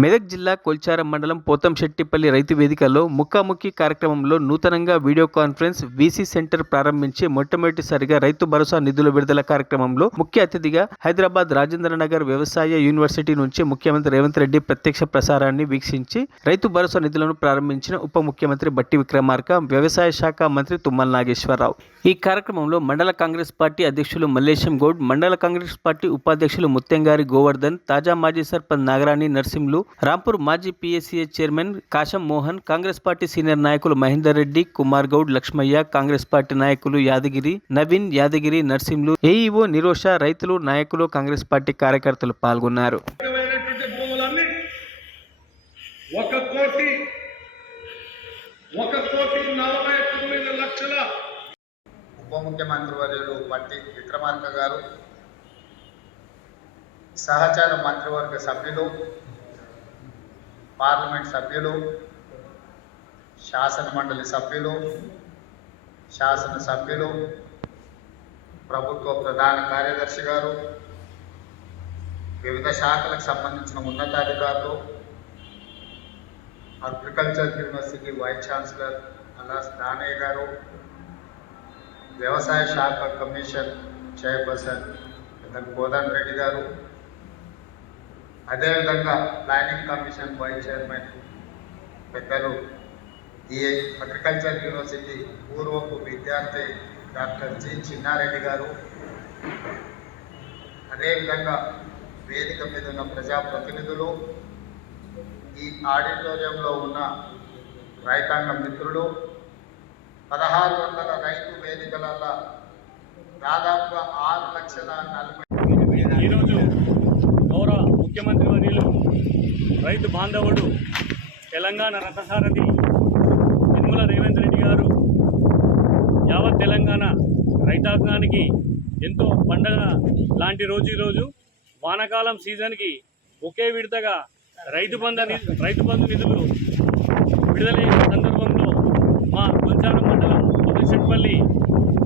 మెదక్ జిల్లా కొల్చారం మండలం పోతంశెట్టిపల్లి రైతు వేదికలో ముఖాముఖి కార్యక్రమంలో నూతనంగా వీడియో కాన్ఫరెన్స్ వీసీ సెంటర్ ప్రారంభించి మొట్టమొదటిసారిగా రైతు భరోసా నిధుల విడుదల కార్యక్రమంలో ముఖ్య అతిథిగా హైదరాబాద్ రాజేంద్రనగర్ వ్యవసాయ యూనివర్సిటీ నుంచి ముఖ్యమంత్రి రేవంత్ రెడ్డి ప్రత్యక్ష ప్రసారాన్ని వీక్షించి రైతు భరోసా నిధులను ప్రారంభించిన ఉప ముఖ్యమంత్రి బట్టి విక్రమార్క, వ్యవసాయ శాఖ మంత్రి తుమ్మల నాగేశ్వరరావు. ఈ కార్యక్రమంలో మండల కాంగ్రెస్ పార్టీ అధ్యక్షులు మల్లేశం గౌడ్, మండల కాంగ్రెస్ పార్టీ ఉపాధ్యక్షులు ముత్యంగారి గోవర్ధన్, తాజా మాజీ సర్పంచ్ నాగరాణి నర్సింహులు, రాంపూర్ మాజీ PSCA chairman Kasam Mohan, Congress party senior నాయకులు మహేందర్ రెడ్డి, కుమార్ గౌడ్, లక్ష్మయ్య, కాంగ్రెస్ పార్టీ నాయకులు యాదగిరి, నవీన్, యాదగిరి, నర్సింహులు, ఏఈఓ నిరోష, రైతులు, నాయకులు, కాంగ్రెస్ పార్టీ కార్యకర్తలు పాల్గొన్నారు. ఉప ముఖ్యమంత్రి వర్యులు బట్టి విక్రమార్క గారు, సహచార మంత్రివర్గ సభ్యులు, పార్లమెంట్ సభ్యులు, శాసన మండలి సభ్యులు, శాసన సభ్యులు, ప్రభుత్వ ప్రధాన కార్యదర్శి గారు, వివిధ శాఖలకు సంబంధించిన ఉన్నతాధికారులు, agriculture university vice chancellor అలాస్ Danayya గారు, వ్యవసాయ శాఖ కమిషన్ చైర్పర్సన్ కోదండ రెడ్డి గారు, అదేవిధంగా ప్లానింగ్ కమిషన్ వైస్ చైర్మన్ పెద్దలు అగ్రికల్చర్ యూనివర్సిటీ పూర్వపు విద్యార్థి డాక్టర్ జి చిన్నారెడ్డి గారు, అదేవిధంగా వేదిక మీద ఉన్న ప్రజాప్రతినిధులు, ఈ ఆడిటోరియంలో ఉన్న రైతాంగ మిత్రులు, 1600 రైతు వేదికలలో దాదాపుగా 6,40,000. ఈరోజు గౌరవ ముఖ్యమంత్రి వర్యులు రైతు బాంధవుడు తెలంగాణ రథసారథి యనమల రేవంత్ రెడ్డి గారు యావత్ తెలంగాణ రైతాంగానికి ఎంతో పండగ లాంటి రోజు ఈరోజు వానాకాలం సీజన్కి ఒకే విడతగా రైతు బంధు నిధులు విడుదలైన సందర్భంలో మా కొల్చారం మండలం పోతంశెట్టిపల్లి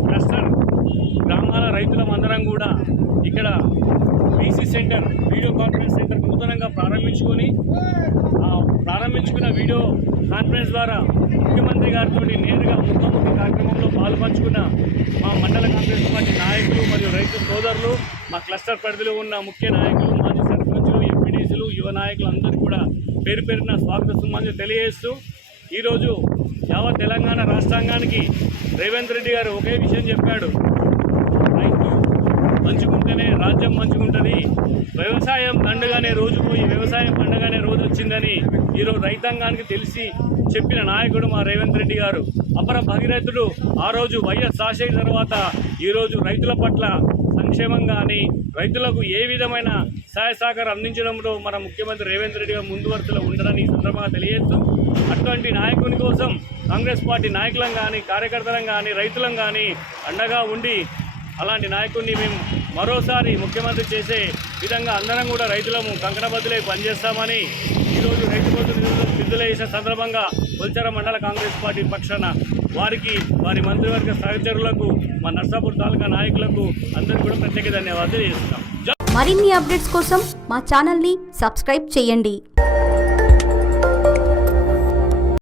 క్లస్టర్ గ్రామాల రైతులమందరం కూడా ఇక్కడ VC centre, video conference centre నూతనంగా ప్రారంభించుకున్న వీడియో కాన్ఫరెన్స్ ద్వారా ముఖ్యమంత్రి గారితో నేరుగా ముఖాముఖి కార్యక్రమంలో పాల్పంచుకున్న మా మండల కాంగ్రెస్ పార్టీ నాయకులు మరియు రైతు సోదరులు, మా క్లస్టర్ పరిధిలో ఉన్న ముఖ్య నాయకులు, మాజీ సర్పంచులు, ఎంపీడీసీలు, యువ నాయకులు అందరూ కూడా పేరు పేరున స్వాగత సుమాన్లు తెలియజేస్తూ ఈరోజు యావత్ తెలంగాణ రాష్ట్రాంగానికి రేవంత్ రెడ్డి గారు ఒకే విషయం చెప్పాడు: రైతు మంచుకుంటేనే రాజ్యం మంచుకుంటుంది, వ్యవసాయం దండగానే రోజు పోయి వ్యవసాయం పండగానే రోజు వచ్చిందని ఈరోజు రైతాంగానికి తెలిసి చెప్పిన నాయకుడు మా రేవంత్ రెడ్డి గారు. అపర భగీరథుడు. ఆ రోజు వైఎస్ రాజశేఖర్ తర్వాత ఈరోజు రైతుల పట్ల సంక్షేమం కానీ రైతులకు ఏ విధమైన సహాయ సహకారం అందించడంలో మన ముఖ్యమంత్రి రేవంత్ రెడ్డి గారు ముందు వరుసలో ఉండరని ఈ సందర్భంగా తెలియజేస్తూ, అటువంటి నాయకుని కోసం కాంగ్రెస్ పార్టీ నాయకులం కానీ, కార్యకర్తలం కానీ, రైతులం కానీ అండగా ఉండి అలాంటి నాయకుడిని మేము మరోసారి ముఖ్యమంత్రి చేసే విధంగా అందరం కూడా రైతులము కంకణబద్దులై పనిచేస్తామని ఈరోజు రైతు బంధు విడుదల చేసిన సందర్భంగా కొల్చారం మండల కాంగ్రెస్ పార్టీ పక్షాన వారికి, వారి మంత్రివర్గ సహచరులకు, మా నర్సాపూర్ తాలూకా నాయకులకు అందరికీ కూడా ప్రత్యేక ధన్యవాదాలు చేస్తున్నాం. మరిన్ని అప్డేట్స్ కోసం మా ఛానల్ని సబ్స్క్రైబ్ చేయండి.